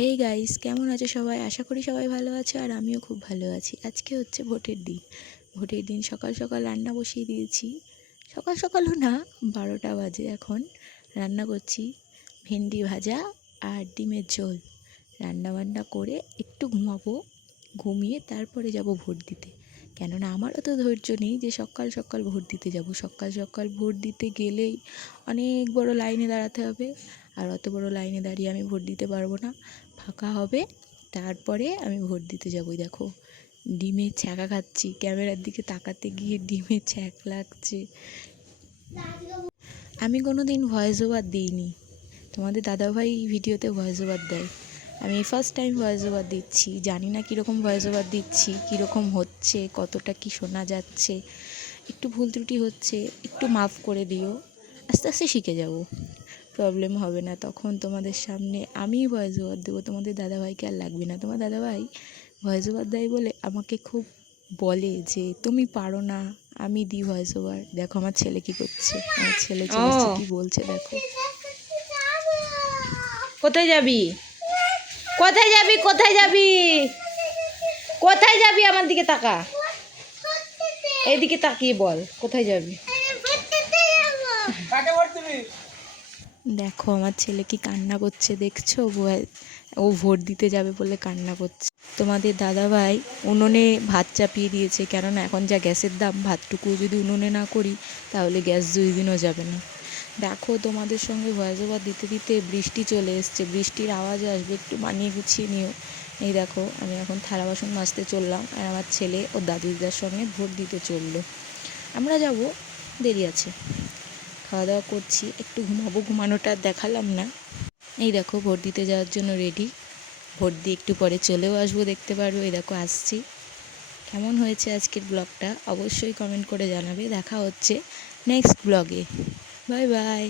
Hey guys, কেমন আছো সবাই? আশা করি সবাই ভালো আছো আর আমিও খুব ভালো আছি। আজকে হচ্ছে ভোটের দিন সকাল সকাল রান্না বসিয়ে দিয়েছি। সকাল সকালও না, 12টা বাজে এখন। রান্না করছি ভেন্ডি ভাজা আর ডিমের ঝোল। রান্না বান্না করে একটু ঘুমাবো, ঘুমিয়ে তারপরে যাব ভোট দিতে। কেননা আমারও তো ধৈর্য নেই যে সকাল সকাল ভোট দিতে যাব। সকাল সকাল ভোট দিতে গেলেই অনেক বড় লাইনে দাঁড়াতে হবে, আর অত বড় লাইনে দাঁড়িয়ে আমি ভোট দিতে পারবো না। ফাঁকা হবে, তারপরে আমি ভোট দিতে যাবো। দেখো ডিমের ছ্যাঁকা খাচ্ছি, ক্যামেরার দিকে তাকাতে গিয়ে ডিমের ছ্যাঁক লাগছে। আমি কোনো দিন ভয়েস ওভার দিইনি, তোমাদের দাদাভাই ভিডিওতে ভয়েস ওভার দেয়। আমি ফার্স্ট টাইম ভয়েস ওভার দিচ্ছি, জানি না কীরকম ভয়েস ওভার দিচ্ছি, কীরকম হচ্ছে, কতটা কি শোনা যাচ্ছে। একটু ভুল ত্রুটি হচ্ছে, একটু মাফ করে দিও। আস্তে আস্তে শিখে যাব, প্রবলেম হবে না। তখন তোমাদের সামনে আমিই ভয়েস ওভার দেবো, তোমাদের দাদাভাইকে আর লাগবে না। তোমার দাদাভাই ভয়েস ওভার দেয় বলে আমাকে খুব বলে যে তুমি পারো না, আমি দিই ভয়েস ওভার। দেখো আমার ছেলে কি করছে, আমার ছেলে চলে এসেছে, কি বলছে দেখো। কোথায় যাবি? কোথায় যাবি? কোথায় যাবি? কোথায় যাবি? আমার দিকে তাকা, এইদিকে তাকিয়ে বল কোথায় যাবি। দেখো আমার ছেলে কি কান্না করছে, দেখছো? ও ভোট দিতে যাবে বলে কান্না করছে। তোমাদের দাদাভাই উনুনে ভাত চাপিয়ে দিয়েছে, কেননা এখন যা গ্যাসের দাম, ভাতটুকু যদি উনুনে না করি তাহলে গ্যাস 2 দিনও যাবে না। দেখো তোমাদের সঙ্গে ভয়েস ওভার দিতে দিতে বৃষ্টি চলে এসছে, বৃষ্টির আওয়াজ আসবে, একটু মানিয়ে গুছিয়ে নিও। এই দেখো আমি এখন থালা বাসন মাজতে চললাম, আর আমার ছেলে ও দাদুদার সঙ্গে ভোট দিতে চললো। আমরা যাব, দেরি আছে। খাওয়া দাওয়া করছি, একটু ঘুমাবো, ঘুমানোটা আর দেখালাম না। এই দেখো ভোট দিতে যাওয়ার জন্য রেডি। ভোট দিয়ে একটু পরে চলেও আসবো, দেখতে পারবো। এই দেখো আসছি। কেমন হয়েছে আজকের ব্লগটা অবশ্যই কমেন্ট করে জানাবে। দেখা হচ্ছে নেক্সট ব্লগে। Bye bye.